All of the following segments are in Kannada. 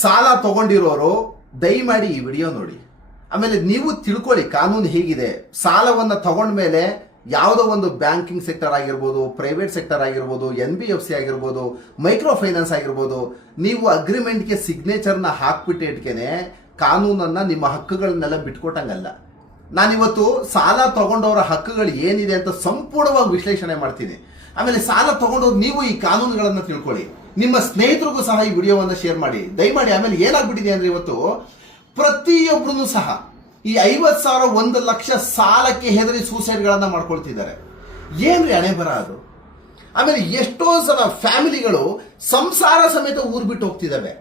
ಸಾಲ ತಗೊಂಡಿರೋರು, ದಯಮಾಡಿ ಈ ವಿಡಿಯೋ ನೋಡಿ. ಆಮೇಲೆ ನೀವು ತಿಳ್ಕೊಳ್ಳಿ ಕಾನೂನು ಹೇಗಿದೆ. ಸಾಲವನ್ನ ತಗೊಂಡ್ಮೇಲೆ ಯಾವುದೋ ಒಂದು ಬ್ಯಾಂಕಿಂಗ್ ಸೆಕ್ಟರ್ ಆಗಿರ್ಬೋದು, ಪ್ರೈವೇಟ್ ಸೆಕ್ಟರ್ ಆಗಿರ್ಬೋದು, ಎನ್ ಬಿ ಎಫ್ ಸಿ ಆಗಿರ್ಬೋದು ಮೈಕ್ರೋ ಫೈನಾನ್ಸ್ ಆಗಿರ್ಬೋದು, ನೀವು ಅಗ್ರಿಮೆಂಟ್ಗೆ ಸಿಗ್ನೇಚರ್ನ ಹಾಕ್ಬಿಟ್ಟಿಟ್ಕೇನೆ ಕಾನೂನನ್ನ ನಿಮ್ಮ ಹಕ್ಕುಗಳನ್ನೆಲ್ಲ ಬಿಟ್ಕೊಟ್ಟಂಗಲ್ಲ. ನಾನಿವತ್ತು ಸಾಲ ತಗೊಂಡವರ ಹಕ್ಕುಗಳು ಏನಿದೆ ಅಂತ ಸಂಪೂರ್ಣವಾಗಿ ವಿಶ್ಲೇಷಣೆ ಮಾಡ್ತೀನಿ. ಆಮೇಲೆ ಸಾಲ ತಗೊಂಡವ್ರು ನೀವು ಈ ಕಾನೂನುಗಳನ್ನು ತಿಳ್ಕೊಳ್ಳಿ. ನಿಮ್ಮ ಸ್ನೇಹಿತರಿಗೂ ಸಹ ಈ ವಿಡಿಯೋವನ್ನು ಶೇರ್ ಮಾಡಿ. ದಯಮಾಡಿ ಆಮೇಲೆ ಏನಾಗ್ಬಿಟ್ಟಿದೆ ಅಂದರೆ ಇವತ್ತು ಪ್ರತಿಯೊಬ್ಬರೂ ಸಹ ಈ ಐವತ್ ಸಾವಿರ ಒಂದು ಲಕ್ಷ ಸಾಲಕ್ಕೆ ಹೆದರಿ ಸೂಸೈಡ್ಗಳನ್ನು ಮಾಡ್ಕೊಳ್ತಿದ್ದಾರೆ. ಏನ್ರಿ ಹಣೆ ಬರ ಅದು? ಆಮೇಲೆ ಎಷ್ಟೋ ಸಲ ಫ್ಯಾಮಿಲಿಗಳು ಸಂಸಾರ ಸಮೇತ ಊರು ಬಿಟ್ಟು ಹೋಗ್ತಿದ್ದಾವೆ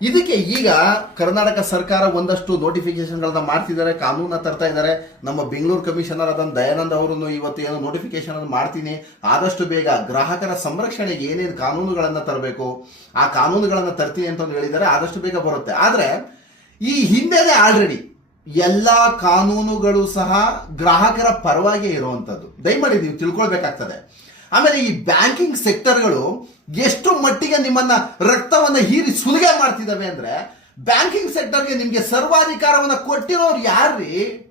ಇದಕ್ಕೆ ಈಗ ಕರ್ನಾಟಕ ಸರ್ಕಾರ ಒಂದಷ್ಟು ನೋಟಿಫಿಕೇಶನ್ಗಳನ್ನ ಮಾಡ್ತಿದ್ದಾರೆ ಕಾನೂನ ತರ್ತಾ ಇದ್ದಾರೆ. ನಮ್ಮ ಬೆಂಗಳೂರು ಕಮಿಷನರ್ ಆದ ದಯಾನಂದ್ ಅವರನ್ನು ಇವತ್ತು ಏನೋ ನೋಟಿಫಿಕೇಶನ್ ಅನ್ನು ಮಾಡ್ತೀನಿ. ಆದಷ್ಟು ಬೇಗ ಗ್ರಾಹಕರ ಸಂರಕ್ಷಣೆಗೆ ಏನೇನು ಕಾನೂನುಗಳನ್ನ ತರಬೇಕು, ಆ ಕಾನೂನುಗಳನ್ನ ತರ್ತೀನಿ ಅಂತ ಹೇಳಿದ್ದಾರೆ. ಆದಷ್ಟು ಬೇಗ ಬರುತ್ತೆ. ಆದ್ರೆ ಈ ಹಿನ್ನೆಲೆ ಆಲ್ರೆಡಿ ಎಲ್ಲ ಕಾನೂನುಗಳು ಸಹ ಗ್ರಾಹಕರ ಪರವಾಗಿ ಇರುವಂತದ್ದು. ದಯಮಾಡಿ ನೀವು ತಿಳ್ಕೊಳ್ಬೇಕಾಗ್ತದೆ. ಆಮೇಲೆ ಈ ಬ್ಯಾಂಕಿಂಗ್ ಸೆಕ್ಟರ್ಗಳು ಎಷ್ಟು ಮಟ್ಟಿಗೆ ನಿಮ್ಮನ್ನ ರಕ್ತವನ್ನ ಹೀರಿ ಸುಲಿಗೆ ಮಾಡ್ತಿದ್ದಾವೆ ಅಂದ್ರೆ ಬ್ಯಾಂಕಿಂಗ್ ಸೆಕ್ಟರ್ಗೆ ನಿಮ್ಗೆ ಸರ್ವಾಧಿಕಾರವನ್ನು ಕೊಟ್ಟಿರೋರು ಯಾರ್ರಿ?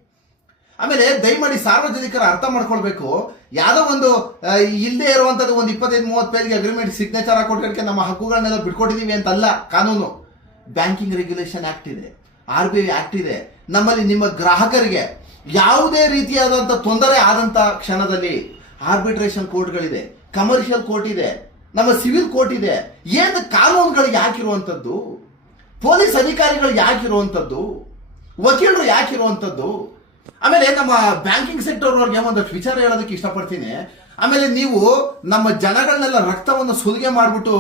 ಆಮೇಲೆ ದಯಮಾಡಿ ಸಾರ್ವಜನಿಕರ ಅರ್ಥ ಮಾಡ್ಕೊಳ್ಬೇಕು. ಯಾವ್ದೋ ಒಂದು ಇಲ್ಲದೆ ಇರುವಂತದ್ದು ಒಂದು ಇಪ್ಪತ್ತೈದು, ಮೂವತ್ತು ಪೇಜ್ಗೆ ಅಗ್ರಿಮೆಂಟ್ ಸಿಗ್ನೇಚರ್ ಹಾಕೊಟ್ಟಕ್ಕೆ ನಮ್ಮ ಹಕ್ಕುಗಳನ್ನೆಲ್ಲ ಬಿಟ್ಕೊಟ್ಟಿದೀವಿ ಅಂತಲ್ಲ, ಕಾನೂನು. ಬ್ಯಾಂಕಿಂಗ್ ರೆಗ್ಯುಲೇಷನ್ ಆಕ್ಟ್ ಇದೆ. ಆರ್ ಬಿ ಐ ಆಕ್ಟ್ ಇದೆ. ನಮ್ಮಲ್ಲಿ ನಿಮ್ಮ ಗ್ರಾಹಕರಿಗೆ ಯಾವುದೇ ರೀತಿಯಾದಂಥ ತೊಂದರೆ ಆದಂತ ಕ್ಷಣದಲ್ಲಿ ಆರ್ಬಿಟ್ರೇಷನ್ ಕೋರ್ಟ್ಗಳಿದೆ ಕಮರ್ಷಿಯಲ್ ಕೋರ್ಟ್ ಇದೆ. ನಮ್ಮ ಸಿವಿಲ್ ಕೋರ್ಟ್ ಇದೆ. ಏನು ಕಾನೂನುಗಳು ಯಾಕಿರುವಂಥದ್ದು ಪೊಲೀಸ್ ಅಧಿಕಾರಿಗಳು ಯಾಕಿರುವಂಥದ್ದು ವಕೀಲರು ಯಾಕಿರುವಂಥದ್ದು? ಆಮೇಲೆ ನಮ್ಮ ಬ್ಯಾಂಕಿಂಗ್ ಸೆಕ್ಟರ್ ಅವ್ರಿಗೆ ಒಂದಷ್ಟು ವಿಚಾರ ಹೇಳೋದಕ್ಕೆ ಇಷ್ಟಪಡ್ತೀನಿ. ಆಮೇಲೆ ನೀವು ನಮ್ಮ ಜನಗಳನ್ನೆಲ್ಲ ರಕ್ತವನ್ನು ಸುಲಿಗೆ ಮಾಡಿಬಿಟ್ಟು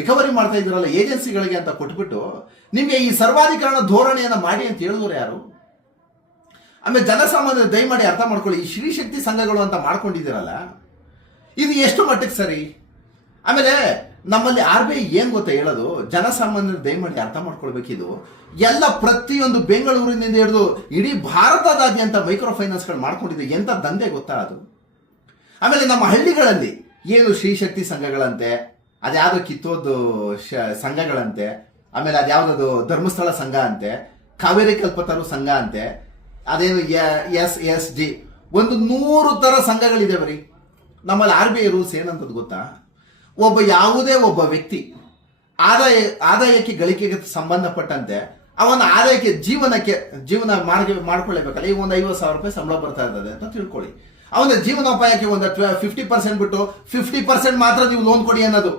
ರಿಕವರಿ ಮಾಡ್ತಾ ಇದ್ದೀರಲ್ಲ ಏಜೆನ್ಸಿಗಳಿಗೆ ಅಂತ ಕೊಟ್ಬಿಟ್ಟು, ನಿಮಗೆ ಈ ಸರ್ವಾಧಿಕರಣ ಧೋರಣೆಯನ್ನು ಮಾಡಿ ಅಂತ ಹೇಳಿದವರು ಯಾರು? ಆಮೇಲೆ ಜನಸಾಮಾನ್ಯರು ದಯಮಾಡಿ ಅರ್ಥ ಮಾಡ್ಕೊಳ್ಳಿ, ಈ ಶ್ರೀಶಕ್ತಿ ಸಂಘಗಳು ಅಂತ ಮಾಡ್ಕೊಂಡಿದ್ದೀರಲ್ಲ, ಇದು ಎಷ್ಟು ಮಟ್ಟಕ್ಕೆ ಸರಿ? ಆಮೇಲೆ ನಮ್ಮಲ್ಲಿ ಆರ್ ಬಿ ಐ ಏನ್ ಗೊತ್ತಾ ಹೇಳೋದು? ಜನಸಾಮಾನ್ಯರು ದಯಮಾಡಿ ಅರ್ಥ ಮಾಡ್ಕೊಳ್ಬೇಕಿದು ಎಲ್ಲ ಪ್ರತಿಯೊಂದು ಬೆಂಗಳೂರಿನಿಂದ ಹಿಡಿದು ಇಡೀ ಭಾರತದಾದ್ಯಂತ ಮೈಕ್ರೋ ಫೈನಾನ್ಸ್ಗಳು ಮಾಡ್ಕೊಂಡಿದ್ದು ಎಂತ ದಂಧೆ ಗೊತ್ತಾ ಅದು? ಆಮೇಲೆ ನಮ್ಮ ಹಳ್ಳಿಗಳಲ್ಲಿ ಏನು ಶ್ರೀಶಕ್ತಿ ಸಂಘಗಳಂತೆ ಅದ್ಯಾವುದೋ ಕಿತ್ತೋದು ಸಂಘಗಳಂತೆ, ಆಮೇಲೆ ಅದ್ಯಾವುದದು ಧರ್ಮಸ್ಥಳ ಸಂಘ ಅಂತೆ, ಕಾವೇರಿ ಕಲ್ಪತರು ಸಂಘ ಅಂತೆ, ಅದೇನು ಎಸ್ ಎಸ್, ಜಿ, ಒಂದು ನೂರು ತರ ಸಂಘಗಳಿದೆ ಬರೀ. ನಮ್ಮಲ್ಲಿ ಆರ್ ಬಿ ಐ ರೂಲ್ಸ್ ಏನಂತದ್ದು ಗೊತ್ತಾ? ಒಬ್ಬ ಯಾವುದೇ ಒಬ್ಬ ವ್ಯಕ್ತಿ ಆದಾಯ, ಆದಾಯಕ್ಕೆ ಗಳಿಕೆಗೆ ಸಂಬಂಧಪಟ್ಟಂತೆ ಅವನ ಆದಾಯಕ್ಕೆ ಜೀವನಕ್ಕೆ, ಜೀವನ ಮಾಡಿ ಮಾಡ್ಕೊಳ್ಳೇಬೇಕಲ್ಲ? ಈಗ ಒಂದು ಐವತ್ತು ಸಾವಿರ ರೂಪಾಯಿ ಸಂಬಳ ಬರ್ತಾ ಇರ್ತದೆ ಅಂತ ತಿಳ್ಕೊಳ್ಳಿ. ಅವನ ಜೀವನೋಪಾಯಕ್ಕೆ ಒಂದು ಫಿಫ್ಟಿ ಪರ್ಸೆಂಟ್ ಬಿಟ್ಟು ಫಿಫ್ಟಿ ಪರ್ಸೆಂಟ್ ಮಾತ್ರ ನೀವು ಲೋನ್ ಕೊಡಿ ಅನ್ನೋದು.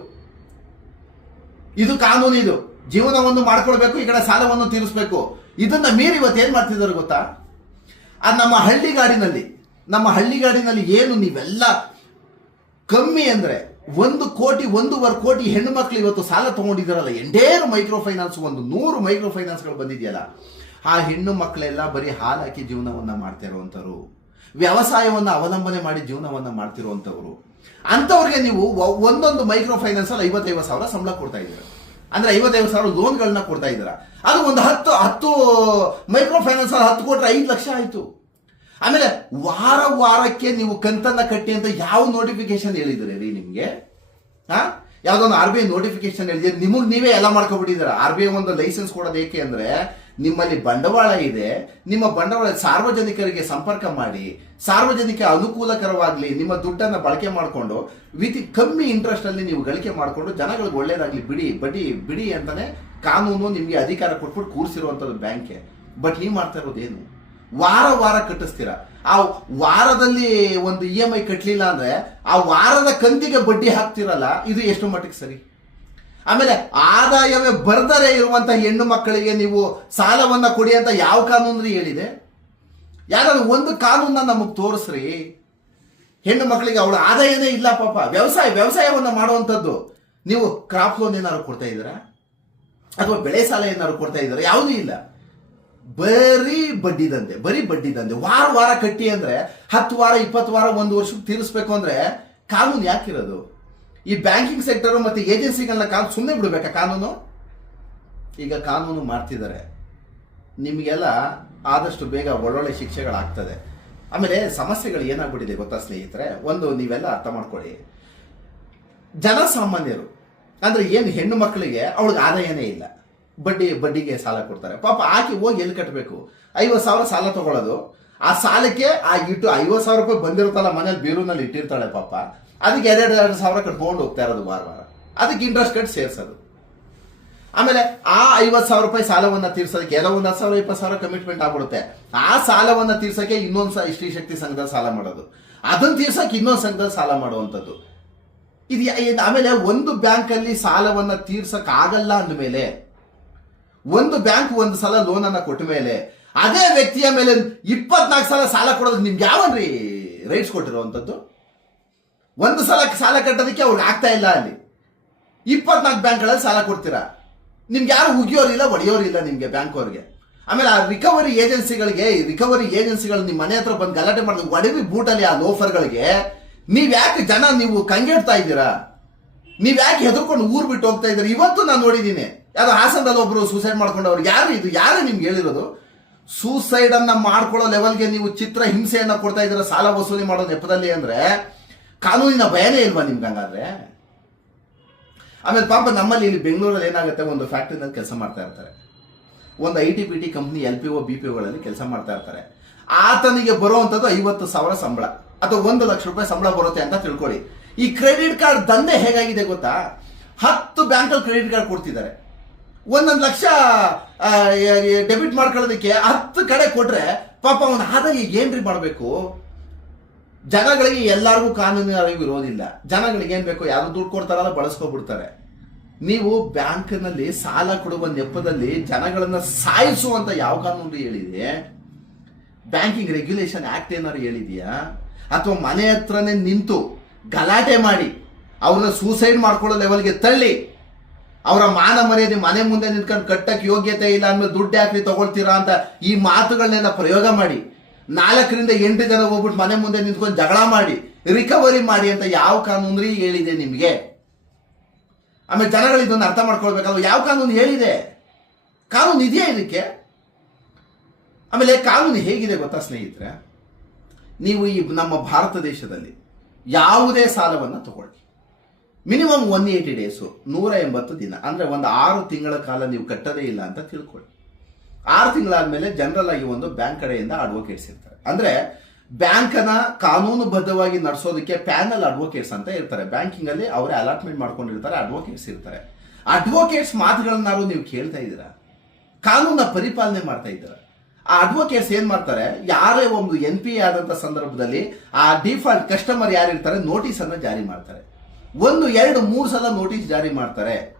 ಇದು ಕಾನೂನು ಇದು. ಜೀವನವನ್ನು ಮಾಡ್ಕೊಳ್ಬೇಕು, ಈ ಕಡೆ ಸಾಲವನ್ನು ತೀರಿಸಬೇಕು. ಇದನ್ನ ಮೀರಿ ಇವತ್ತು ಏನ್ ಮಾಡ್ತಿದ್ದಾರೆ ಗೊತ್ತಾ? ಆ ನಮ್ಮ ಹಳ್ಳಿಗಾಡಿನಲ್ಲಿ ನಮ್ಮ ಹಳ್ಳಿಗಾಡಿನಲ್ಲಿ ಏನು ನೀವೆಲ್ಲ ಕಮ್ಮಿ ಅಂದ್ರೆ ಒಂದು ಕೋಟಿ, ಒಂದೂವರೆ ಕೋಟಿ ಹೆಣ್ಣು ಮಕ್ಕಳು ಇವತ್ತು ಸಾಲ ತಗೊಂಡಿದ್ದಾರಲ್ಲ ಎಂಟೇರು ಮೈಕ್ರೋ ಫೈನಾನ್ಸ್ ಒಂದು ನೂರು ಮೈಕ್ರೋ ಫೈನಾನ್ಸ್ಗಳು ಬಂದಿದೆಯಲ್ಲ. ಆ ಹೆಣ್ಣು ಮಕ್ಕಳೆಲ್ಲ ಬರೀ ಹಾಲು ಹಾಕಿ ಜೀವನವನ್ನ ಮಾಡ್ತಾ ಇರುವಂಥವ್ರು ವ್ಯವಸಾಯವನ್ನು ಅವಲಂಬನೆ ಮಾಡಿ ಜೀವನವನ್ನ ಮಾಡ್ತಿರುವಂಥವ್ರು ಅಂಥವ್ರಿಗೆ ನೀವು ಒಂದೊಂದು ಮೈಕ್ರೋ ಫೈನಾನ್ಸಲ್ಲಿ ಐವತ್ತೈವತ್ತು ಸಾವಿರ ಸಂಬಳ ಕೊಡ್ತಾ ಇದ್ದೀರಾ. ಅಂದ್ರೆ ಐವತ್ತೈದು ಸಾವಿರ ಲೋನ್ಗಳನ್ನ ಕೊಡ್ತಾ ಇದ್ದೀರಾ. ಅದು ಒಂದು ಹತ್ತು ಹತ್ತು ಮೈಕ್ರೋ ಫೈನಾನ್ಸ್ ಅಲ್ಲಿ ಹತ್ತು ಕೊಟ್ಟರೆ ಐದು ಲಕ್ಷ ಆಯ್ತು. ಆಮೇಲೆ ವಾರ ವಾರಕ್ಕೆ ನೀವು ಕಂತನ್ನ ಕಟ್ಟಿ ಅಂತ ಯಾವ ನೋಟಿಫಿಕೇಶನ್ ಹೇಳಿದ್ರೆ ನಿಮ್ಗೆ? ಹಾ? ಯಾವ್ದೊಂದು ಆರ್ ಬಿ ಐ ನೋಟಿಫಿಕೇಶನ್ ಹೇಳಿದೆ ನಿಮಗೆ ನೀವೇ ಎಲ್ಲ ಮಾಡ್ಕೊಬಿಟ್ಟಿದ್ದೀರ? ಆರ್ ಬಿ ಐ ಒಂದು ಲೈಸೆನ್ಸ್ ಕೊಡೋದು ಏಕೆ ಅಂದ್ರೆ ನಿಮ್ಮಲ್ಲಿ ಬಂಡವಾಳ ಇದೆ. ನಿಮ್ಮ ಬಂಡವಾಳ ಸಾರ್ವಜನಿಕರಿಗೆ ಸಂಪರ್ಕ ಮಾಡಿ, ಸಾರ್ವಜನಿಕ ಅನುಕೂಲಕರವಾಗಲಿ ನಿಮ್ಮ ದುಡ್ಡನ್ನು ಬಳಕೆ ಮಾಡಿಕೊಂಡು, ವಿತ್ ಕಮ್ಮಿ ಇಂಟ್ರೆಸ್ಟ್ ಅಲ್ಲಿ ನೀವು ಗಳಿಕೆ ಮಾಡಿಕೊಂಡು ಜನಗಳಿಗೆ ಒಳ್ಳೇದಾಗ್ಲಿ ಬಿಡಿ, ಬಡಿ, ಬಿಡಿ ಅಂತಾನೆ ಕಾನೂನು ನಿಮಗೆ ಅಧಿಕಾರ ಕೊಟ್ಬಿಟ್ಟು ಕೂರಿಸಿರುವಂಥದ್ದು ಬ್ಯಾಂಕ್ಗೆ ಬಟ್ ನೀವು ಮಾಡ್ತಾ ಇರೋದೇನು? ವಾರ ವಾರ ಕಟ್ಟಿಸ್ತೀರ? ಆ ವಾರದಲ್ಲಿ ಒಂದು ಇ ಎಂ ಐ ಕಟ್ಟಲಿಲ್ಲ ಅಂದ್ರೆ ಆ ವಾರದ ಕಂತಿಗೆ ಬಡ್ಡಿ ಹಾಕ್ತಿರಲ್ಲ, ಇದು ಎಷ್ಟು ಮಟ್ಟಿಗೆ ಸರಿ? ಆಮೇಲೆ ಆದಾಯವೇ ಬರ್ದರೆ ಇರುವಂತಹ ಹೆಣ್ಣು ಮಕ್ಕಳಿಗೆ ನೀವು ಸಾಲವನ್ನ ಕೊಡಿ ಅಂತ ಯಾವ ಕಾನೂನು ಹೇಳಿದೆ? ಯಾರಾದ್ರೂ ಒಂದು ಕಾನೂನ ನಮಗ್ ತೋರಿಸ್ರಿ. ಹೆಣ್ಣು ಮಕ್ಕಳಿಗೆ ಅವಳ ಆದಾಯನೇ ಇಲ್ಲ ಪಾಪ. ವ್ಯವಸಾಯ, ವ್ಯವಸಾಯವನ್ನು ಮಾಡುವಂಥದ್ದು. ನೀವು ಕ್ರಾಪ್ ಲೋನ್ ಏನಾದ್ರು ಕೊಡ್ತಾ ಇದ್ದೀರಾ? ಅಥವಾ ಬೆಳೆ ಸಾಲ ಏನಾದ್ರು ಕೊಡ್ತಾ ಇದ್ದೀರಾ? ಯಾವುದೂ ಇಲ್ಲ. ಬರೀ ಬಡ್ಡಿ ದಂಧೆ, ಬರೀ ಬಡ್ಡಿ ದಂಧೆ. ವಾರ ವಾರ ಕಟ್ಟಿ ಅಂದ್ರೆ ಹತ್ತು ವಾರ, ಇಪ್ಪತ್ತು ವಾರ, ಒಂದು ವರ್ಷಕ್ಕೆ ತೀರಿಸ್ಬೇಕು ಅಂದ್ರೆ ಕಾನೂನು ಯಾಕಿರೋದು ಈ ಬ್ಯಾಂಕಿಂಗ್ ಸೆಕ್ಟರ್ ಮತ್ತೆ ಏಜೆನ್ಸಿಗಳನ್ನ ಕಾನೂನು ಸುಮ್ಮನೆ ಬಿಡಬೇಕಾ ಕಾನೂನು? ಈಗ ಕಾನೂನು ಮಾಡ್ತಿದ್ದಾರೆ. ನಿಮಗೆಲ್ಲ ಆದಷ್ಟು ಬೇಗ ಒಳ್ಳೊಳ್ಳೆ ಶಿಕ್ಷೆಗಳಾಗ್ತದೆ. ಆಮೇಲೆ ಸಮಸ್ಯೆಗಳು ಏನಾಗ್ಬಿಟ್ಟಿದೆ ಗೊತ್ತಾ ಸ್ನೇಹಿತರೆ? ಒಂದು, ನೀವೆಲ್ಲ ಅರ್ಥ ಮಾಡ್ಕೊಳ್ಳಿ. ಜನಸಾಮಾನ್ಯರು, ಅಂದ್ರೆ ಏನು ಹೆಣ್ಣು ಮಕ್ಕಳಿಗೆ ಅವಳಿಗೆ ಆದಾಯನೇ ಇಲ್ಲ. ಬಡ್ಡಿ, ಬಡ್ಡಿಗೆ ಸಾಲ ಕೊಡ್ತಾರೆ. ಪಾಪ ಆಕೆ ಹೋಗಿ ಎಲ್ಲಿ ಕಟ್ಟಬೇಕು ಐವತ್ತು ಸಾವಿರ ಸಾಲ ತಗೊಳ್ಳೋದು ಆ ಸಾಲಕ್ಕೆ ಆ ಇಟ್ಟು ಐವತ್ತು ಸಾವಿರ ರೂಪಾಯಿ ಬಂದಿರುತ್ತಲ್ಲ ಮನೇಲಿ ಬೀರೂನಲ್ಲಿ ಇಟ್ಟಿರ್ತಾಳೆ ಪಾಪ. ಅದಕ್ಕೆ ಎರಡು ಎರಡು ಸಾವಿರ ಕಟ್ಕೊಂಡು ಹೋಗ್ತಾ ಇರೋದು ವಾರ ವಾರ. ಅದಕ್ಕೆ ಇಂಟ್ರೆಸ್ಟ್ ಕಟ್ಟಿ ಸೇರ್ಸೋದು. ಆಮೇಲೆ ಆ ಐವತ್ತು ಸಾವಿರ ರೂಪಾಯಿ ಸಾಲವನ್ನ ತೀರ್ಸೋದಕ್ಕೆ ಎಲ್ಲ ಒಂದು ಹತ್ತು ಸಾವಿರ, ಇಪ್ಪತ್ತು ಸಾವಿರ ಕಮಿಟ್ಮೆಂಟ್ ಆಗ್ಬಿಡುತ್ತೆ. ಆ ಸಾಲವನ್ನ ತೀರ್ಸೋಕ್ಕೆ ಇನ್ನೊಂದು ಶ್ರೀ ಶಕ್ತಿ ಸಂಘದ ಸಾಲ ಮಾಡೋದು. ಅದನ್ನ ತೀರ್ಸೋಕೆ ಇನ್ನೊಂದು ಸಂಘದ ಸಾಲ ಮಾಡುವಂಥದ್ದು. ಇದು ಆಮೇಲೆ ಒಂದು ಬ್ಯಾಂಕ್ ಅಲ್ಲಿ ಸಾಲವನ್ನ ತೀರ್ಸಕ್ ಆಗಲ್ಲ ಅಂದಮೇಲೆ ಒಂದು ಬ್ಯಾಂಕ್ ಒಂದು ಸಲ ಲೋನ್ ಅನ್ನ ಕೊಟ್ಟ ಮೇಲೆ ಅದೇ ವ್ಯಕ್ತಿಯ ಮೇಲೆ ಇಪ್ಪತ್ನಾಲ್ಕು ಸಲ ಸಾಲ ಕೊಡೋದು ನಿಮ್ಗೆ ಯಾವನ್ರಿ ರೈಟ್ಸ್ ಕೊಟ್ಟಿರುವಂಥದ್ದು? ಒಂದು ಸಲ ಸಾಲ ಕಟ್ಟೋದಕ್ಕೆ ಅವ್ರು ಆಗ್ತಾ ಇಲ್ಲ ಅಲ್ಲಿ. ಇಪ್ಪತ್ನಾಲ್ಕು ಬ್ಯಾಂಕ್ಗಳಲ್ಲಿ ಸಾಲ ಕೊಡ್ತೀರಾ? ನಿಮ್ಗೆ ಯಾರು ಉಗಿಯೋರಿಲ್ಲ, ಒಡೆಯೋರಿಲ್ಲ ನಿಮ್ಗೆ ಬ್ಯಾಂಕ್ ಅವ್ರಿಗೆ. ಆಮೇಲೆ ಆ ರಿಕವರಿ ಏಜೆನ್ಸಿಗಳಿಗೆ ರಿಕವರಿ ಏಜೆನ್ಸಿಗಳು ನಿಮ್ಮ ಮನೆ ಹತ್ರ ಬಂದು ಗಲಾಟೆ ಮಾಡಿದ್ರೆ ಒಡವಿ ಬೂಟಲ್ಲಿ ಆ ಲೋಫರ್ಗಳಿಗೆ ನೀವ್ ಯಾಕೆ ಜನ ನೀವು ಕಂಗೆಡ್ತಾ ಇದ್ದೀರಾ? ನೀವ್ ಯಾಕೆ ಹೆದರ್ಕೊಂಡು ಊರ್ ಬಿಟ್ಟು ಹೋಗ್ತಾ ಇದ್ದಾರೆ? ಇವತ್ತು ನಾನು ನೋಡಿದ್ದೀನಿ ಯಾವ್ದೋ ಹಾಸನದಲ್ಲಿ ಒಬ್ರು ಸೂಸೈಡ್ ಮಾಡ್ಕೊಂಡವ್ರು. ಯಾರು ಇದು? ಯಾರು ನಿಮ್ಗೆ ಹೇಳಿರೋದು? ಸೂಸೈಡ್ ಅನ್ನ ಮಾಡ್ಕೊಳ್ಳೋ ಲೆವೆಲ್ಗೆ ನೀವು ಚಿತ್ರ ಹಿಂಸೆಯನ್ನ ಕೊಡ್ತಾ ಇದ್ದೀರಾ, ಸಾಲ ವಸೂಲಿ ಮಾಡೋ ನೆಪದಲ್ಲಿ ಅಂದ್ರೆ ಕಾನೂನಿನ ಭಯನೇ ಇಲ್ವಾ ನಿಮ್ಗೆ ಹಂಗಾದ್ರೆ? ಆಮೇಲೆ ಪಾಪ ನಮ್ಮಲ್ಲಿ ಇಲ್ಲಿ ಬೆಂಗಳೂರಲ್ಲಿ ಏನಾಗುತ್ತೆ? ಒಂದು ಫ್ಯಾಕ್ಟ್ರಿನಲ್ಲಿ ಕೆಲಸ ಮಾಡ್ತಾ ಇರ್ತಾರೆ. ಒಂದು I T P T company L P O B P ಒಗಳಲ್ಲಿ ಕೆಲಸ ಮಾಡ್ತಾ ಇರ್ತಾರೆ. ಆತನಿಗೆ ಬರುವಂಥದ್ದು ಐವತ್ತು ಸಾವಿರ ಸಂಬಳ. ಅಥವಾ ಒಂದು ಲಕ್ಷ ರೂಪಾಯಿ ಸಂಬಳ ಬರುತ್ತೆ ಅಂತ ತಿಳ್ಕೊಳ್ಳಿ. ಈ ಕ್ರೆಡಿಟ್ ಕಾರ್ಡ್ ದಂಧೆ ಹೇಗಾಗಿದೆ ಗೊತ್ತಾ? ಹತ್ತು ಬ್ಯಾಂಕಲ್ಲಿ ಕ್ರೆಡಿಟ್ ಕಾರ್ಡ್ ಕೊಡ್ತಿದ್ದಾರೆ. ಒಂದೊಂದು ಲಕ್ಷ ಡೆಬಿಟ್ ಮಾಡ್ಕೊಳ್ಳೋದಕ್ಕೆ ಹತ್ತು ಕಡೆ ಕೊಟ್ರೆ ಪಾಪ ಅವನ ಆದಾಯ ಏನ್ರಿ ಮಾಡಬೇಕು? ಜನಗಳಿಗೆ ಎಲ್ಲರಿಗೂ ಕಾನೂನಿನ ಅರಿವು ಇರೋದಿಲ್ಲ. ಜನಗಳಿಗೆ ಏನ್ ಬೇಕು ಯಾರು ದುಡ್ಡು ಕೊಡ್ತಾರಲ್ಲ ಬಳಸ್ಕೊಬಿಡ್ತಾರೆ. ನೀವು ಬ್ಯಾಂಕ್ನಲ್ಲಿ ಸಾಲ ಕೊಡುವ ನೆಪದಲ್ಲಿ ಜನಗಳನ್ನ ಸಾಯಿಸುವಂತ ಯಾವ ಕಾನೂನು ಹೇಳಿದೆ? ಬ್ಯಾಂಕಿಂಗ್ ರೆಗ್ಯುಲೇಷನ್ ಆಕ್ಟ್ ಏನಾದ್ರು ಹೇಳಿದೆಯಾ? ಅಥವಾ ಮನೆ ಹತ್ರನೇ ನಿಂತು ಗಲಾಟೆ ಮಾಡಿ, ಅವ್ರನ್ನ ಸೂಸೈಡ್ ಮಾಡ್ಕೊಳ್ಳೋ ಲೆವೆಲ್ಗೆ ತಳ್ಳಿ, ಅವರ ಮಾನ ಮರ್ಯಾದೆ ಮನೆ ಮುಂದೆ ನಿಂತ್ಕೊಂಡು ಕಟ್ಟಕ್ಕೆ ಯೋಗ್ಯತೆ ಇಲ್ಲ ಅಂದ್ಮೇಲೆ ದುಡ್ಡು ಹಾಕಿ ತಗೊಳ್ತೀರಾ ಅಂತ ಈ ಮಾತುಗಳನ್ನೆಲ್ಲ ಪ್ರಯೋಗ ಮಾಡಿ, ನಾಲ್ಕರಿಂದ ಎಂಟು ಜನ ಹೋಗ್ಬಿಟ್ಟು ಮನೆ ಮುಂದೆ ನಿಂತ್ಕೊಂಡು ಜಗಳ ಮಾಡಿ ರಿಕವರಿ ಮಾಡಿ ಅಂತ ಯಾವ ಕಾನೂನು ಹೇಳಿದೆ ನಿಮಗೆ? ಆಮೇಲೆ ಜನಗಳು ಇದನ್ನು ಅರ್ಥ ಮಾಡ್ಕೊಳ್ಬೇಕಲ್ವ? ಯಾವ ಕಾನೂನು ಹೇಳಿದೆ? ಕಾನೂನು ಇದೆಯಾ ಇದಕ್ಕೆ? ಆಮೇಲೆ ಕಾನೂನು ಹೇಗಿದೆ ಗೊತ್ತಾ ಸ್ನೇಹಿತರೆ? ನೀವು ಈ ನಮ್ಮ ಭಾರತ ದೇಶದಲ್ಲಿ ಯಾವುದೇ ಸಾಲವನ್ನು ತಗೊಳ್ಳಿ. ಮಿನಿಮಮ್ ಒನ್ ಏಯ್ಟಿ ಡೇಸು ನೂರ ಎಂಬತ್ತು ದಿನ. ಅಂದ್ರೆ ಒಂದು ಆರು ತಿಂಗಳ ಕಾಲ ನೀವು ಕಟ್ಟದೇ ಇಲ್ಲ ಅಂತ ತಿಳ್ಕೊಳ್ಳಿ. ಆರು ತಿಂಗಳಾದ್ಮೇಲೆ ಜನರಲ್ ಆಗಿ ಒಂದು ಬ್ಯಾಂಕ್ ಕಡೆಯಿಂದ ಅಡ್ವೊಕೇಟ್ಸ್ ಇರ್ತಾರೆ. ಅಂದ್ರೆ ಬ್ಯಾಂಕನ್ನ ಕಾನೂನುಬದ್ಧವಾಗಿ ನಡೆಸೋದಕ್ಕೆ ಪ್ಯಾನಲ್ ಅಡ್ವೊಕೇಟ್ಸ್ ಅಂತ ಇರ್ತಾರೆ. ಬ್ಯಾಂಕಿಂಗ್ ಅಲ್ಲಿ ಅವರೇ ಅಲಾಟ್ಮೆಂಟ್ ಮಾಡ್ಕೊಂಡಿರ್ತಾರೆ ಅಡ್ವೊಕೇಟ್ಸ್ ಇರ್ತಾರೆ. ಅಡ್ವೊಕೇಟ್ಸ್ ಮಾತುಗಳನ್ನಾರು ನೀವು ಕೇಳ್ತಾ ಇದ್ದೀರಾ? ಕಾನೂನ ಪರಿಪಾಲನೆ ಮಾಡ್ತಾ ಇದ್ದಾರೆ? ಆ ಅಡ್ವೊಕೇಟ್ಸ್ ಏನ್ ಮಾಡ್ತಾರೆ? ಯಾರೇ ಒಂದು ಎನ್ ಪಿ ಆದಂತ ಸಂದರ್ಭದಲ್ಲಿ ಆ ಡಿಫಾಲ್ಟ್ ಕಸ್ಟಮರ್ ಯಾರಿರ್ತಾರೆ ನೋಟಿಸ್ ಅನ್ನ ಜಾರಿ ಮಾಡ್ತಾರೆ. ಒಂದು, ಎರಡು, ಮೂರು ಸಲ ನೋಟಿಸ್ ಜಾರಿ ಮಾಡ್ತಾರೆ.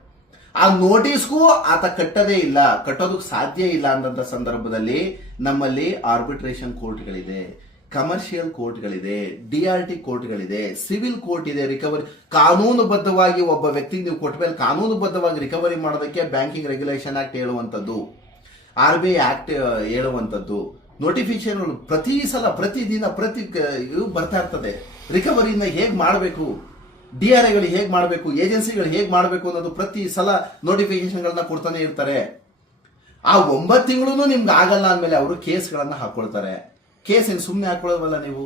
ಆ ನೋಟಿಸ್ಗೂ ಆತ ಕಟ್ಟದೇ ಇಲ್ಲ. ಕಟ್ಟೋದಕ್ಕೆ ಸಾಧ್ಯ ಇಲ್ಲ ಅಂದಂತ ಸಂದರ್ಭದಲ್ಲಿ ನಮ್ಮಲ್ಲಿ ಆರ್ಬಿಟ್ರೇಷನ್ ಕೋರ್ಟ್ಗಳಿದೆ ಕಮರ್ಷಿಯಲ್ ಕೋರ್ಟ್ಗಳಿದೆ ಡಿ ಆರ್ ಟಿ ಕೋರ್ಟ್ಗಳಿದೆ ಸಿವಿಲ್ ಕೋರ್ಟ್ ಇದೆ. ರಿಕವರಿ ಕಾನೂನುಬದ್ಧವಾಗಿ ಒಬ್ಬ ವ್ಯಕ್ತಿ ನೀವು ಕೊಟ್ಟ ಮೇಲೆ ಕಾನೂನುಬದ್ಧವಾಗಿ ರಿಕವರಿ ಮಾಡೋದಕ್ಕೆ ಬ್ಯಾಂಕಿಂಗ್ ರೆಗ್ಯುಲೇಷನ್ ಆಕ್ಟ್ ಹೇಳುವಂಥದ್ದು. ಆರ್ ಬಿ ಐ ಆಕ್ಟ್ ಹೇಳುವಂಥದ್ದು ನೋಟಿಫಿಕೇಶನ್ ಪ್ರತಿ ಸಲ ಪ್ರತಿದಿನ ಪ್ರತಿ ಪ್ರತಿ ಬರ್ತಾ ಇರ್ತದೆ. ರಿಕವರಿನ ಹೇಗೆ ಮಾಡಬೇಕು? ಡಿ ಆರ್ ಐಗಳು ಹೇಗೆ ಮಾಡಬೇಕು? ಏಜೆನ್ಸಿಗಳು ಹೇಗೆ ಮಾಡಬೇಕು ಅನ್ನೋದು ಪ್ರತಿ ಸಲ ನೋಟಿಫಿಕೇಶನ್ಗಳನ್ನ ಕೊಡ್ತಾನೆ ಇರ್ತಾರೆ. ಆ ಒಂಬತ್ತು ತಿಂಗಳು ನಿಮ್ಗೆ ಆಗಲ್ಲ ಅಂದಮೇಲೆ ಅವರು ಕೇಸ್ಗಳನ್ನು ಹಾಕೊಳ್ತಾರೆ. ಕೇಸ್ ಏನು ಸುಮ್ಮನೆ ಹಾಕೊಳ್ಳೋದಲ್ಲ ನೀವು?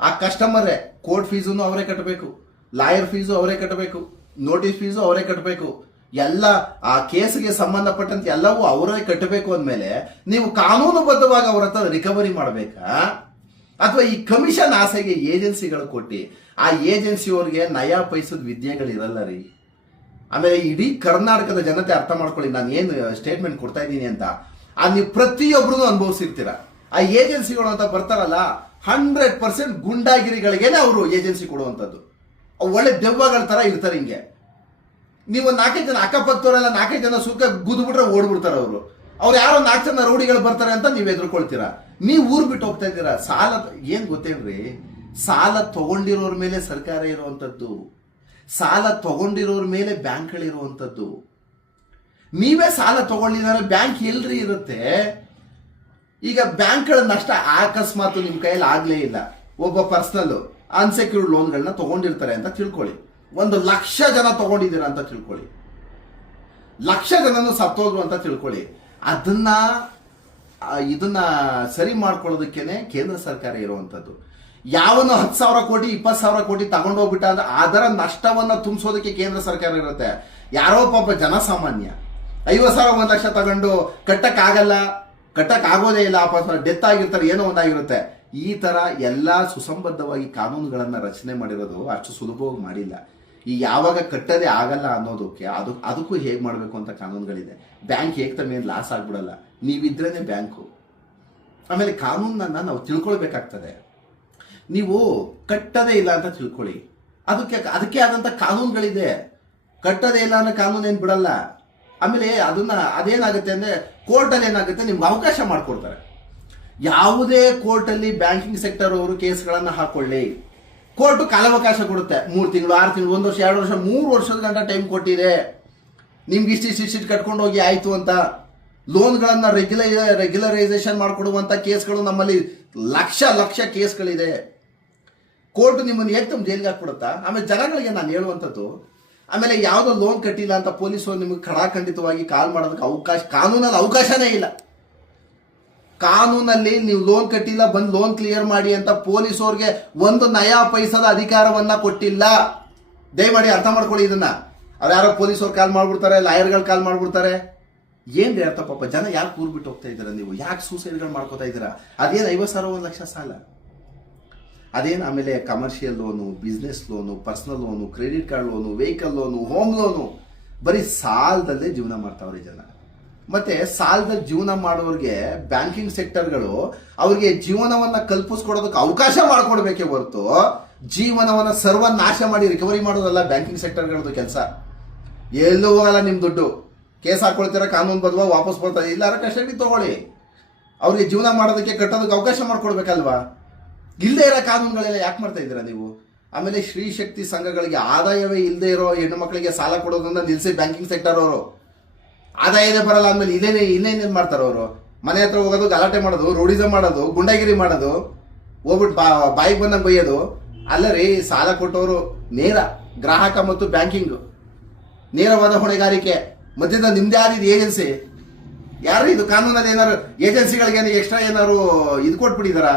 ಆ ಕಸ್ಟಮರೇ ಕೋರ್ಟ್ ಫೀಸನ್ನು ಅವರೇ ಕಟ್ಟಬೇಕು ಲಾಯರ್ ಫೀಸು ಅವರೇ ಕಟ್ಟಬೇಕು ನೋಟಿಸ್ ಫೀಸು ಅವರೇ ಕಟ್ಟಬೇಕು ಎಲ್ಲ, ಆ ಕೇಸ್ಗೆ ಸಂಬಂಧಪಟ್ಟಂತೆ ಎಲ್ಲವೂ ಅವರೇ ಕಟ್ಟಬೇಕು ಅಂದಮೇಲೆ ನೀವು ಕಾನೂನುಬದ್ಧವಾಗಿ ಅವ್ರ ಹತ್ರ ರಿಕವರಿ ಮಾಡಬೇಕಾ? ಅಥವಾ ಈ ಕಮಿಷನ್ ಆಸೆಗೆ ಏಜೆನ್ಸಿಗಳು ಕೊಟ್ಟು, ಆ ಏಜೆನ್ಸಿಯವರಿಗೆ ನಯಾ ಪೈಸದ ವಿದ್ಯೆಗಳಿರಲ್ಲ ರೀ? ಆಮೇಲೆ ಇಡೀ ಕರ್ನಾಟಕದ ಜನತೆ ಅರ್ಥ ಮಾಡ್ಕೊಳ್ಳಿ, ನಾನು ಏನು ಸ್ಟೇಟ್ಮೆಂಟ್ ಕೊಡ್ತಾ ಇದ್ದೀನಿ ಅಂತ. ಆ ನೀವು ಪ್ರತಿಯೊಬ್ಬರೂ ಅನುಭವಿಸಿರ್ತೀರ. ಆ ಏಜೆನ್ಸಿಗಳು ಅಂತ ಬರ್ತಾರಲ್ಲ ಹಂಡ್ರೆಡ್ ಪರ್ಸೆಂಟ್ ಗುಂಡಾಗಿರಿಗಳಿಗೇನೆ ಅವರು ಏಜೆನ್ಸಿ ಕೊಡುವಂಥದ್ದು. ಒಳ್ಳೆ ದೆವ್ವಗಳ ಥರ ಇರ್ತಾರೆ ಹಿಂಗೆ. ನೀವು ಒಂದು ನಾಲ್ಕೈದು ಜನ ಅಕ್ಕಪಕ್ಕದವರೆಲ್ಲ ನಾಲ್ಕೈದು ಜನ ಸುಖ ಗುದ್ಬಿಟ್ರೆ ಓಡ್ಬಿಡ್ತಾರೆ ಅವರು. ಅವ್ರು ಯಾರೋ ನಾಲ್ಕು ಜನ ರೌಡಿಗಳು ಬರ್ತಾರೆ ಅಂತ ನೀವು ಎದುರ್ಕೊಳ್ತೀರಾ? ನೀವು ಊರ್ ಬಿಟ್ಟು ಹೋಗ್ತಾ ಇದ್ದೀರಾ? ಸಾಲ ಏನ್ ಗೊತ್ತೇನ್ರಿ? ಸಾಲ ತಗೊಂಡಿರೋರ ಮೇಲೆ ಸರ್ಕಾರ ಇರುವಂತದ್ದು. ಸಾಲ ತಗೊಂಡಿರೋರ ಮೇಲೆ ಬ್ಯಾಂಕ್ಗಳಿರುವಂಥದ್ದು ನೀವೇ ಸಾಲ ತಗೊಂಡಿದ್ದಾರೆ ಬ್ಯಾಂಕ್ ಎಲ್ರಿ ಇರುತ್ತೆ? ಈಗ ಬ್ಯಾಂಕ್ಗಳ ನಷ್ಟ ಅಕಸ್ಮಾತ್ ನಿಮ್ಮ ಕೈಯಲ್ಲಿ ಆಗಲೇ ಇಲ್ಲ. ಒಬ್ಬ ಪರ್ಸನಲ್ ಅನ್ಸೆಕ್ಯೂರ್ಡ್ ಲೋನ್ಗಳನ್ನ ತಗೊಂಡಿರ್ತಾರೆ ಅಂತ ತಿಳ್ಕೊಳ್ಳಿ. ಒಂದು ಲಕ್ಷ ಜನ ತಗೊಂಡಿದ್ದೀರಾ ಅಂತ ತಿಳ್ಕೊಳ್ಳಿ. ಲಕ್ಷ ಜನನು ಸತ್ತೋದ್ರು ಅಂತ ತಿಳ್ಕೊಳ್ಳಿ. ಅದನ್ನ ಇದನ್ನ ಸರಿ ಮಾಡ್ಕೊಳ್ಳೋದಕ್ಕೇನೆ ಕೇಂದ್ರ ಸರ್ಕಾರ ಇರುವಂತದ್ದು ಯಾವನು ಹತ್ತು ಸಾವಿರ ಕೋಟಿ, ಇಪ್ಪತ್ತು ಸಾವಿರ ಕೋಟಿ ತಗೊಂಡೋಗ್ಬಿಟ್ಟ ಅಂದ್ರೆ ಅದರ ನಷ್ಟವನ್ನ ತುಂಬಿಸೋದಕ್ಕೆ ಕೇಂದ್ರ ಸರ್ಕಾರ ಇರುತ್ತೆ. ಯಾರೋ ಪಾಪ ಜನಸಾಮಾನ್ಯ. ಐವತ್ತು ಸಾವಿರ, ಒಂದು ಲಕ್ಷ ತಗೊಂಡು ಕಟ್ಟಕ್ಕಾಗಲ್ಲ, ಕಟ್ಟಕ್ಕಾಗೋದೇ ಇಲ್ಲ, ಪಾಪ ಡೆತ್ ಆಗಿರ್ತಾರೆ, ಏನೋ ಒಂದಾಗಿರುತ್ತೆ. ಈ ತರ ಎಲ್ಲಾ ಸುಸಂಬದ್ಧವಾಗಿ ಕಾನೂನುಗಳನ್ನ ರಚನೆ ಮಾಡಿರೋದು ಅಷ್ಟು ಸುಲಭವಾಗಿ ಮಾಡಿಲ್ಲ. ಈ ಯಾವಾಗ ಕಟ್ಟದೆ ಆಗಲ್ಲ ಅನ್ನೋದಕ್ಕೆ ಅದು ಅದಕ್ಕೂ ಹೇಗೆ ಮಾಡಬೇಕು ಅಂತ ಕಾನೂನುಗಳಿದೆ. ಬ್ಯಾಂಕ್ ಹೇಗೆ ತಮ್ಮ ಲಾಸ್ ಆಗ್ಬಿಡಲ್ಲ. ನೀವಿದ್ರೇನೆ ಬ್ಯಾಂಕು. ಆಮೇಲೆ ಕಾನೂನನ್ನು ನಾವು ತಿಳ್ಕೊಳ್ಬೇಕಾಗ್ತದೆ. ನೀವು ಕಟ್ಟದೇ ಇಲ್ಲ ಅಂತ ತಿಳ್ಕೊಳ್ಳಿ. ಅದಕ್ಕೆ ಅದಕ್ಕೆ ಆದಂತ ಕಾನೂನುಗಳಿದೆ. ಕಟ್ಟದೇ ಇಲ್ಲ ಅನ್ನೋ ಕಾನೂನು ಏನು ಬಿಡಲ್ಲ. ಆಮೇಲೆ ಅದನ್ನ ಅದೇನಾಗುತ್ತೆ ಅಂದ್ರೆ ಕೋರ್ಟಲ್ಲಿ ಏನಾಗುತ್ತೆ ನಿಮ್ಗೆ ಅವಕಾಶ ಮಾಡಿಕೊಡ್ತಾರೆ. ಯಾವುದೇ ಕೋರ್ಟಲ್ಲಿ ಬ್ಯಾಂಕಿಂಗ್ ಸೆಕ್ಟರ್ ಅವರು ಕೇಸ್ಗಳನ್ನು ಹಾಕೊಳ್ಳಿ. ಕೋರ್ಟ್ ಕಾಲಾವಕಾಶ ಕೊಡುತ್ತೆ. ಮೂರು ತಿಂಗಳು, ಆರು ತಿಂಗಳು, ಒಂದು ವರ್ಷ, ಎರಡು ವರ್ಷ, ಮೂರು ವರ್ಷದ ಗಂಟ ಟೈಮ್ ಕೊಟ್ಟಿದೆ. ನಿಮ್ಗೆ ಇಷ್ಟು ಇಷ್ಟು ಇಷ್ಟು ಕಟ್ಕೊಂಡು ಹೋಗಿ ಆಯ್ತು ಅಂತ. ಲೋನ್ಗಳನ್ನು ರೆಗ್ಯುಲೈ ರೆಗ್ಯುಲರೈಸೇಷನ್ ಮಾಡಿಕೊಡುವಂಥ ಕೇಸ್ಗಳು ನಮ್ಮಲ್ಲಿ ಲಕ್ಷ ಲಕ್ಷ ಕೇಸ್ಗಳಿದೆ. ಕೋರ್ಟ್ ನಿಮ್ಮನ್ನು ಏಕ್ತಮ್ ಜೈಲಿಗೆ ಹಾಕ್ಬಿಡುತ್ತಾ? ಆಮೇಲೆ ಜನಗಳಿಗೆ ನಾನು ಹೇಳುವಂಥದ್ದು, ಆಮೇಲೆ ಯಾವುದೋ ಲೋನ್ ಕಟ್ಟಿಲ್ಲ ಅಂತ ಪೊಲೀಸರು ನಿಮಗೆ ಖಡಾಖಂಡಿತವಾಗಿ ಕಾಲ್ ಮಾಡೋದಕ್ಕೆ ಅವಕಾಶ, ಕಾನೂನಲ್ಲಿ ಅವಕಾಶನೇ ಇಲ್ಲ. ಕಾನೂನಲ್ಲಿ ನೀವು ಲೋನ್ ಕಟ್ಟಿಲ್ಲ, ಬಂದು ಲೋನ್ ಕ್ಲಿಯರ್ ಮಾಡಿ ಅಂತ ಪೊಲೀಸವ್ರಿಗೆ ಒಂದು ನಯಾ ಪೈಸದ ಅಧಿಕಾರವನ್ನ ಕೊಟ್ಟಿಲ್ಲ. ದಯಮಾಡಿ ಅರ್ಥ ಮಾಡ್ಕೊಳ್ಳಿ ಇದನ್ನ. ಅವ್ರು ಪೊಲೀಸವ್ರು ಕಾಲ್ ಮಾಡ್ಬಿಡ್ತಾರೆ, ಲಾಯರ್ಗಳು ಕಾಲ್ ಮಾಡ್ಬಿಡ್ತಾರೆ. ಏನ್ ಅರ್ಥ ಪಾಪ, ಜನ ಯಾಕೆ ಕೂರ್ಬಿಟ್ಟು ಬಿಟ್ಟು ಹೋಗ್ತಾ ಇದ್ದೀರಾ ನೀವು? ಯಾಕೆ ಸೂಸೈಡ್ಗಳು ಮಾಡ್ಕೋತಾ ಇದ್ದೀರಾ? ಅದೇನು ಐವತ್ತು ಸಾವಿರ, ಒಂದು ಲಕ್ಷ ಸಾಲ? ಅದೇನು ಆಮೇಲೆ commercial loan business loan personal loan credit card loan vehicle loan home loan ಬರೀ ಸಾಲದಲ್ಲೇ ಜೀವನ ಮಾಡ್ತಾವ್ರೆ ಜನ. ಮತ್ತೆ ಸಾಲದಲ್ಲಿ ಜೀವನ ಮಾಡೋರಿಗೆ ಬ್ಯಾಂಕಿಂಗ್ ಸೆಕ್ಟರ್ಗಳು ಅವ್ರಿಗೆ ಜೀವನವನ್ನ ಕಲ್ಪಿಸ್ಕೊಡೋದಕ್ಕೆ ಅವಕಾಶ ಮಾಡ್ಕೊಡ್ಬೇಕೇ ಹೊರತು ಜೀವನವನ್ನ ಸರ್ವನಾಶ ಮಾಡಿ ರಿಕವರಿ ಮಾಡೋದಲ್ಲ ಬ್ಯಾಂಕಿಂಗ್ ಸೆಕ್ಟರ್ಗಳದ್ದು ಕೆಲಸ. ಎಲ್ಲೂ ಹೋಗಲ್ಲ ನಿಮ್ ದುಡ್ಡು. ಕೇಸ್ ಹಾಕೊಳ್ತೀರ, ಕಾನೂನು ಬದ್ವಾ, ವಾಪಸ್ ಬರ್ತಾರೆ ಇಲ್ಲಾರ ಕಸ್ಟಡಿ ತಗೊಳ್ಳಿ. ಅವ್ರಿಗೆ ಜೀವನ ಮಾಡೋದಕ್ಕೆ ಕಟ್ಟೋದಕ್ಕೆ ಅವಕಾಶ ಮಾಡ್ಕೊಡ್ಬೇಕಲ್ವಾ? ಇಲ್ಲದೆ ಇರೋ ಕಾನೂನುಗಳೆಲ್ಲ ಯಾಕೆ ಮಾಡ್ತಾ ಇದ್ದೀರಾ ನೀವು? ಆಮೇಲೆ ಶ್ರೀ ಶಕ್ತಿ ಸಂಘಗಳಿಗೆ ಆದಾಯವೇ ಇಲ್ಲದೆ ಇರೋ ಹೆಣ್ಣು ಮಕ್ಕಳಿಗೆ ಸಾಲ ಕೊಡೋದನ್ನ ನಿಲ್ಲಿಸಿ ಬ್ಯಾಂಕಿಂಗ್ ಸೆಕ್ಟರ್ ಅವರು. ಆದಾಯನೇ ಬರಲ್ಲ ಅಂದ್ಮೇಲೆ ಇದೇನೇ ಇನ್ನೇನೇನು ಮಾಡ್ತಾರೆ ಅವರು? ಮನೆ ಹತ್ರ ಹೋಗೋದು, ಗಲಾಟೆ ಮಾಡೋದು ರೋಡಿಸಮ್ ಮಾಡೋದು, ಗುಂಡಾಗಿರಿ ಮಾಡೋದು ಹೋಗ್ಬಿಟ್ಟು ಬಾ, ಬಾಯಿಗೆ ಬಂದಂಗೆ ಬೈಯೋದು. ಅಲ್ಲ ರೀ, ಸಾಲ ಕೊಟ್ಟವರು ನೇರ ಗ್ರಾಹಕ ಮತ್ತು ಬ್ಯಾಂಕಿಂಗ್. ನೇರವಾದ ಹೊಣೆಗಾರಿಕೆ. ಮಧ್ಯದ ನಿಮ್ದೇ ಆದ ಏಜೆನ್ಸಿ. ಯಾರು ಇದು ಕಾನೂನಲ್ಲಿ ಏನಾರು ಏಜೆನ್ಸಿಗಳಿಗೆ ಎಕ್ಸ್ಟ್ರಾ ಏನಾರು ಇದು ಕೊಟ್ಬಿಟ್ಟಿದಾರ?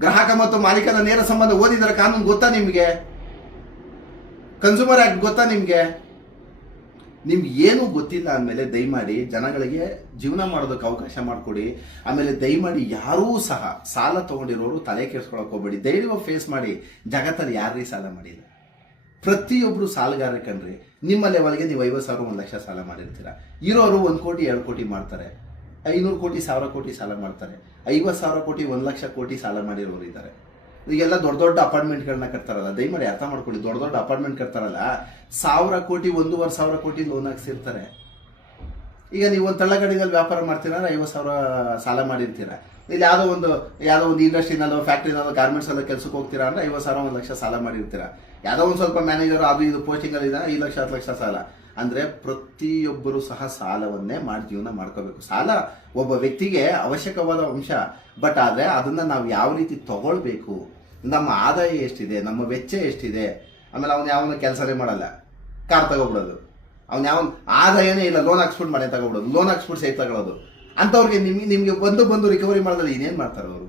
ಗ್ರಾಹಕ ಮತ್ತು ಮಾಲೀಕನ ನೇರ ಸಂಬಂಧ ಓದಿದಾರ ಕಾನೂನು ಗೊತ್ತಾ ನಿಮಗೆ? ಕನ್ಸ್ಯೂಮರ್ ಆಕ್ಟ್ ಗೊತ್ತಾ ನಿಮ್ಗೆ? ನಿಮ್ಗೆ ಏನು ಗೊತ್ತಿಲ್ಲ ಅಂದಮೇಲೆ ದಯಮಾಡಿ ಜನಗಳಿಗೆ ಜೀವನ ಮಾಡೋದಕ್ಕೆ ಅವಕಾಶ ಮಾಡಿಕೊಡಿ. ಆಮೇಲೆ ದಯಮಾಡಿ ಯಾರೂ ಸಹ ಸಾಲ ತಗೊಂಡಿರೋರು ತಲೆ ಕೆಡ್ಸ್ಕೊಳಕ್ ಹೋಗ್ಬೇಡಿ. ಧೈರ್ಯವಾಗಿ ಫೇಸ್ ಮಾಡಿ. ಜಗತ್ತಲ್ಲಿ ಯಾರೀ ಸಾಲ ಮಾಡಿಲ್ಲ? ಪ್ರತಿಯೊಬ್ಬರು ಸಾಲಗಾರ ಕಣ್ರಿ. ನಿಮ್ಮ ಲೆವೆಲ್ಗೆ ನೀವು ಐವತ್ತು ಸಾವಿರ, ಒಂದು ಲಕ್ಷ ಸಾಲ ಮಾಡಿರ್ತೀರ. ಇರೋರು ಒಂದು ಕೋಟಿ, ಎರಡು ಕೋಟಿ ಮಾಡ್ತಾರೆ. ಐನೂರು ಕೋಟಿ, ಸಾವಿರ ಕೋಟಿ ಸಾಲ ಮಾಡ್ತಾರೆ. ಐವತ್ತು ಸಾವಿರ ಕೋಟಿ, ಒಂದು ಲಕ್ಷ ಕೋಟಿ ಸಾಲ ಮಾಡಿರೋರು ಇದ್ದಾರೆ. ಈಗೆಲ್ಲ ದೊಡ್ಡ ದೊಡ್ಡ ಅಪಾರ್ಟ್ಮೆಂಟ್ಗಳನ್ನ ಕಟ್ತಾರಲ್ಲ ದಯಮಾಡಿ ಅರ್ಥ ಮಾಡ್ಕೊಳ್ಳಿ, ದೊಡ್ಡ ದೊಡ್ಡ ಅಪಾರ್ಟ್ಮೆಂಟ್ ಕಟ್ತಾರಲ್ಲ, ಸಾವಿರ ಕೋಟಿ, ಒಂದೂವರೆ ಸಾವಿರ ಕೋಟಿ ಲೋನ್ ಹಾಕ್ಸಿರ್ತಾರೆ. ಈಗ ನೀವು ಒಂದು ತಳ್ಳಗಡಿನಲ್ಲಿ ವ್ಯಾಪಾರ ಮಾಡ್ತೀರ ಐವತ್ತು ಸಾವಿರ ಸಾಲ ಮಾಡಿರ್ತೀರ? ಇಲ್ಲಿ ಯಾವುದೋ ಒಂದು ಯಾವುದೋ ಒಂದು ಇಂಡಸ್ಟ್ರಿನಲ್ಲೋ, ಫ್ಯಾಕ್ಟ್ರಿನಲ್ಲೋ ಗಾರ್ಮೆಂಟ್ಸ್ ಎಲ್ಲ ಕೆಲಸಕ್ಕೆ ಹೋಗ್ತೀರಾ ಅಂದ್ರೆ ಐವತ್ತು ಸಾವಿರ, ಒಂದು ಲಕ್ಷ ಸಾಲ ಮಾಡಿರ್ತೀರ? ಯಾವುದೋ ಒಂದು ಸ್ವಲ್ಪ ಮ್ಯಾನೇಜರ್ ಅದು ಇದು ಪೋಸ್ಟಿಂಗಲ್ಲಿ ಇದೆ ಐದು ಲಕ್ಷ, ಹತ್ತು ಲಕ್ಷ ಸಾಲ. ಅಂದ್ರೆ ಪ್ರತಿಯೊಬ್ಬರು ಸಹ ಸಾಲವನ್ನೇ ಮಾಡಿ ಜೀವನ ಮಾಡ್ಕೋಬೇಕು. ಸಾಲ ಒಬ್ಬ ವ್ಯಕ್ತಿಗೆ ಅವಶ್ಯಕವಾದ ಅಂಶ, ಬಟ್ ಆದ್ರೆ ಅದನ್ನ ನಾವು ಯಾವ ರೀತಿ ತಗೊಳ್ಬೇಕು ನಮ್ಮ ಆದಾಯ ಎಷ್ಟಿದೆ, ನಮ್ಮ ವೆಚ್ಚ ಎಷ್ಟಿದೆ, ಆಮೇಲೆ ಅವನು ಯಾವನ ಕೆಲಸನೇ ಮಾಡಲ್ಲ. ಕಾರ್ ತಗೊಬಿಡೋದು. ಅವ್ನು ಯಾವ ಆದಾಯನೇ ಇಲ್ಲ ಲೋನ್ ಹಾಕ್ಸ್ಬಿಟ್ಟು ಮನೆ ತಗೋಬಿಡೋದು ಲೋನ್ ಹಾಕ್ಸ್ಬಿಟ್ಟು ಸೈಟ್ ತಗೊಳ್ಳೋದು ಅಂಥವ್ರಿಗೆ ನಿಮ್ಗೆ ನಿಮಗೆ ಬಂದು ಬಂದು ರಿಕವರಿ ಮಾಡಿದ್ರೆ ಇನ್ನೇನು ಮಾಡ್ತಾರೆ ಅವರು?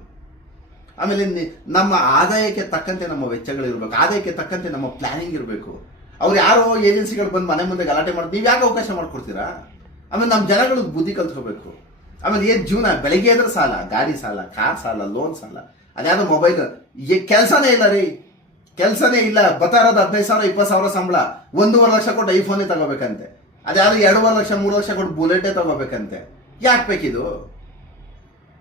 ಆಮೇಲೆ ನಮ್ಮ ಆದಾಯಕ್ಕೆ ತಕ್ಕಂತೆ ನಮ್ಮ ವೆಚ್ಚಗಳಿರಬೇಕು ಆದಾಯಕ್ಕೆ ತಕ್ಕಂತೆ ನಮ್ಮ ಪ್ಲಾನಿಂಗ್ ಇರಬೇಕು. ಅವ್ರು ಯಾರೋ ಏಜೆನ್ಸಿಗಳು ಬಂದು ಮನೆ ಮುಂದೆ ಗಲಾಟೆ ಮಾಡಿ ನೀವು ಯಾಕೆ ಅವಕಾಶ ಮಾಡಿಕೊಡ್ತೀರಾ? ಆಮೇಲೆ ನಮ್ಮ ಜನಗಳು ಬುದ್ಧಿ ಕಲ್ತ್ಕೋಬೇಕು. ಆಮೇಲೆ ಏನು ಜೀವನ, ಬೆಳಿಗ್ಗೆ ಎದ್ರೆ ಸಾಲ, ಗಾಡಿ ಸಾಲ, ಕಾರ್ ಸಾಲ ಲೋನ್ ಸಾಲ ಅದ್ಯಾವುದೋ ಮೊಬೈಲ್ ಕೆಲಸನೇ ಇಲ್ಲ ರೀ. ಕೆಲಸನೇ ಇಲ್ಲ. ಬತ್ತಾರದ ಹದಿನೈದು ಸಾವಿರ, ಇಪ್ಪತ್ತು ಸಾವಿರ ಸಂಬಳ. ಒಂದೂವರೆ ಲಕ್ಷ ಕೊಟ್ಟು ಐಫೋನೇ ತಗೋಬೇಕಂತೆ. ಅದ್ಯಾವ ಎರಡೂವರೆ ಲಕ್ಷ, ಮೂರು ಲಕ್ಷ ಕೊಟ್ಟು ಬುಲೆಟೇ ತಗೋಬೇಕಂತೆ. ಯಾಕೆ ಬೇಕಿದು?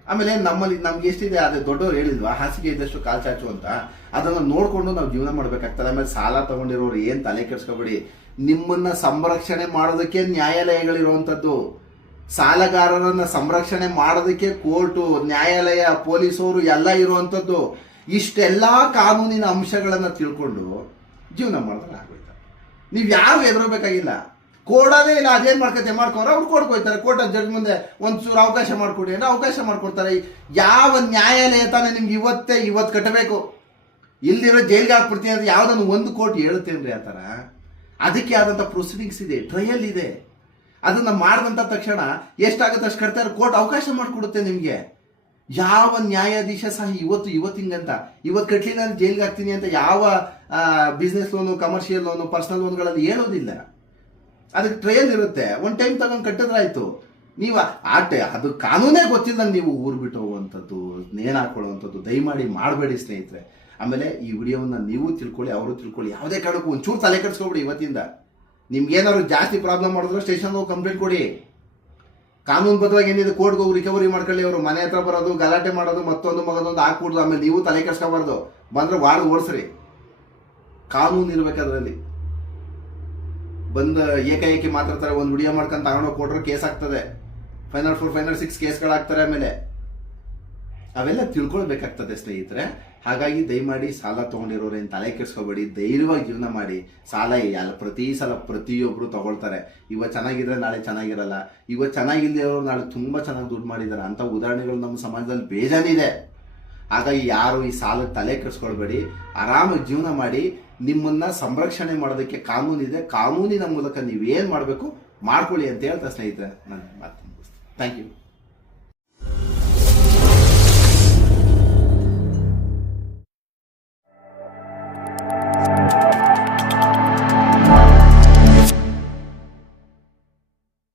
ಆಮೇಲೆ ನಮ್ಮಲ್ಲಿ, ನಮ್ಗೆ ಎಷ್ಟಿದೆ? ಅದೇ ದೊಡ್ಡವ್ರು ಹೇಳಿದ್ವಾ ಹಾಸಿಗೆ ಇದ್ದಷ್ಟು ಕಾಲು ಚಾಚು ಅಂತ. ಅದನ್ನು ನೋಡಿಕೊಂಡು ನಾವು ಜೀವನ ಮಾಡ್ಬೇಕಾಗ್ತದೆ. ಆಮೇಲೆ ಸಾಲ ತಗೊಂಡಿರೋರು ಏನು ತಲೆ ಕೆಡ್ಸ್ಕೊಬೇಡಿ. ನಿಮ್ಮನ್ನ ಸಂರಕ್ಷಣೆ ಮಾಡೋದಕ್ಕೆ ನ್ಯಾಯಾಲಯಗಳಿರುವಂತದ್ದು. ಸಾಲಗಾರರನ್ನ ಸಂರಕ್ಷಣೆ ಮಾಡೋದಕ್ಕೆ ಕೋರ್ಟು, ನ್ಯಾಯಾಲಯ, ಪೊಲೀಸರು ಎಲ್ಲ ಇರುವಂಥದ್ದು, ಇಷ್ಟೆಲ್ಲ ಕಾನೂನಿನ ಅಂಶಗಳನ್ನು ತಿಳ್ಕೊಂಡು ಜೀವನ ಮಾಡಿದ್ರೆ ಆಗೋಯ್ತು. ನೀವು ಯಾರು ಎದುರಬೇಕಾಗಿಲ್ಲ ಕೊಡೋದೇ ಇಲ್ಲ, ಅದೇನು ಮಾಡ್ಕೋತೆ ಮಾಡ್ಕೋರ ಅವ್ರು ಕೊಡ್ಕೋಯ್ತಾರೆ ಕೋರ್ಟ್ ಜಡ್ಜ್ ಮುಂದೆ ಒಂಚೂರು ಚೂರು ಅವಕಾಶ ಮಾಡ್ಕೊಡಿ ಅಂದ್ರೆ ಅವಕಾಶ ಮಾಡ್ಕೊಡ್ತಾರೆ. ಯಾವ ನ್ಯಾಯಾಲಯ ತಾನೇ ನಿಮ್ಗೆ ಇವತ್ತೇ ಇವತ್ತು ಕಟ್ಟಬೇಕು? ಇಲ್ದಿರೋ ಜೈಲ್ಗೆ ಹಾಕ್ಬಿಡ್ತೀನಿ ಅಂದ್ರೆ ಯಾವುದನ್ನು ಒಂದು ಕೋರ್ಟ್ ಹೇಳುತ್ತೇನ್ರಿ ಆ ಥರ? ಅದಕ್ಕೆ ಆದಂಥ ಪ್ರೊಸೀಡಿಂಗ್ಸ್ ಇದೆ ಟ್ರಯಲ್ ಇದೆ. ಅದನ್ನ ಮಾಡಿದಂತ ತಕ್ಷಣ ಎಷ್ಟಾಗುತ್ತೆ ಅಷ್ಟು ಕರ್ತಾರೆ ಕೋರ್ಟ್ ಅವಕಾಶ ಮಾಡಿಕೊಡುತ್ತೆ ನಿಮಗೆ. ಯಾವ ನ್ಯಾಯಾಧೀಶ ಸಹ ಇವತ್ತು ಇವತ್ತಿಂಗಂತ ಇವತ್ತು ಕಟ್ಲಿ ನಾನು ಜೈಲ್ಗೆ ಹಾಕ್ತೀನಿ ಅಂತ ಯಾವ business loan commercial loan personal ಲೋನ್ಗಳಲ್ಲಿ ಹೇಳೋದಿಲ್ಲ. ಅದಕ್ಕೆ ಟ್ರಯಲ್ ಇರುತ್ತೆ. ಒಂದು ಟೈಮ್ ತಗೊಂಡು ಕಟ್ಟಿದ್ರಾಯ್ತು. ನೀವು ಆಟೆ ಅದು ಕಾನೂನೇ ಗೊತ್ತಿಲ್ಲ ನೀವು ಊರು ಬಿಟ್ಟು ಹೋಗುವಂಥದ್ದು, ನೇಣು ಹಾಕೊಳ್ಳುವಂಥದ್ದು, ದಯಮಾಡಿ ಮಾಡಬೇಡಿ ಸ್ನೇಹಿತರೆ. ಆಮೇಲೆ ಈ ವಿಡಿಯೋವನ್ನು ನೀವು ತಿಳ್ಕೊಳ್ಳಿ, ಅವರು ತಿಳ್ಕೊಳ್ಳಿ, ಯಾವುದೇ ಕಾರಣಕ್ಕೂ ಒಂಚೂರು ತಲೆ ಕೆಡಿಸ್ಕೊಬಿಡಿ ಇವತ್ತಿಂದ. ನಿಮ್ಗೆ ಏನಾದ್ರು ಜಾಸ್ತಿ ಪ್ರಾಬ್ಲಮ್ ಮಾಡಿದ್ರೆ ಸ್ಟೇಷನ್ ಹೋಗಿ ಕಂಪ್ಲೇಂಟ್ ಕೊಡಿ. ಕಾನೂನು ಬದ್ಧವಾಗಿ ಏನಿದೆ ಕೋರ್ಟ್ಗೆ ಹೋಗಿ ರಿಕವರಿ ಮಾಡ್ಕೊಳ್ಳಿ ಅವರು. ಮನೆ ಹತ್ರ ಬರೋದು, ಗಲಾಟೆ ಮಾಡೋದು, ಮತ್ತೊಂದು ಮಗದೊಂದು ಹಾಕ್ಬಿಡ್ದು, ಆಮೇಲೆ ನೀವು ತಲೆ ಕೆಡ್ಸ್ಕೊಬಾರ್ದು. ಬಂದ್ರೆ ವಾರ್ಡ್ ಓಡಿಸ್ರಿ. ಕಾನೂನು ಇರ್ಬೇಕು ಅದರಲ್ಲಿ. ಬಂದು ಏಕಾಏಕಿ ಮಾತಾಡ್ತಾರೆ, ಒಂದು ವಿಡಿಯೋ ಮಾಡ್ಕೊಂಡು ತಗೊಂಡೋಗಿ ಕೊಟ್ರೆ ಕೇಸ್ ಆಗ್ತದೆ. ಫೈನಲ್ ಫೋರ್ ಫೈನಲ್ ಸಿಕ್ಸ್ ಕೇಸ್ಗಳಾಗ್ತಾರೆ ಆಮೇಲೆ. ಅವೆಲ್ಲ ತಿಳ್ಕೊಳ್ಬೇಕಾಗ್ತದೆ ಸ್ನೇಹಿತರೆ. ಹಾಗಾಗಿ ದಯಮಾಡಿ ಸಾಲ ತಗೊಂಡಿರೋರೇನು ತಲೆ ಕೆಡಿಸ್ಕೋಬೇಡಿ, ಧೈರ್ಯವಾಗಿ ಜೀವನ ಮಾಡಿ. ಸಾಲ ಎಲ್ಲ ಪ್ರತಿ ಸಲ ಪ್ರತಿಯೊಬ್ಬರು ತಗೊಳ್ತಾರೆ. ಇವಾಗ ಚೆನ್ನಾಗಿದ್ರೆ ನಾಳೆ ಚೆನ್ನಾಗಿರಲ್ಲ. ಇವಾಗ ಚೆನ್ನಾಗಿಲ್ಲದೆ ನಾಳೆ ತುಂಬ ಚೆನ್ನಾಗಿ ದುಡ್ಡು ಮಾಡಿದ್ದಾರೆ ಅಂಥ ಉದಾಹರಣೆಗಳು ನಮ್ಮ ಸಮಾಜದಲ್ಲಿ ಬೇಜಾನಿದೆ ಹಾಗಾಗಿ ಯಾರು ಈ ಸಾಲ ತಲೆ ಕೆಡಿಸ್ಕೊಳ್ಬೇಡಿ. ಆರಾಮಾಗಿ ಜೀವನ ಮಾಡಿ. ನಿಮ್ಮನ್ನ ಸಂರಕ್ಷಣೆ ಮಾಡೋದಕ್ಕೆ ಕಾನೂನಿದೆ ಕಾನೂನಿನ ಮೂಲಕ ನೀವೇನು ಮಾಡಬೇಕು ಮಾಡ್ಕೊಳ್ಳಿ ಅಂತ ಹೇಳ್ತಾ ಸ್ನೇಹಿತರೆ, ನಾನು ಮಾತು ಥ್ಯಾಂಕ್ ಯು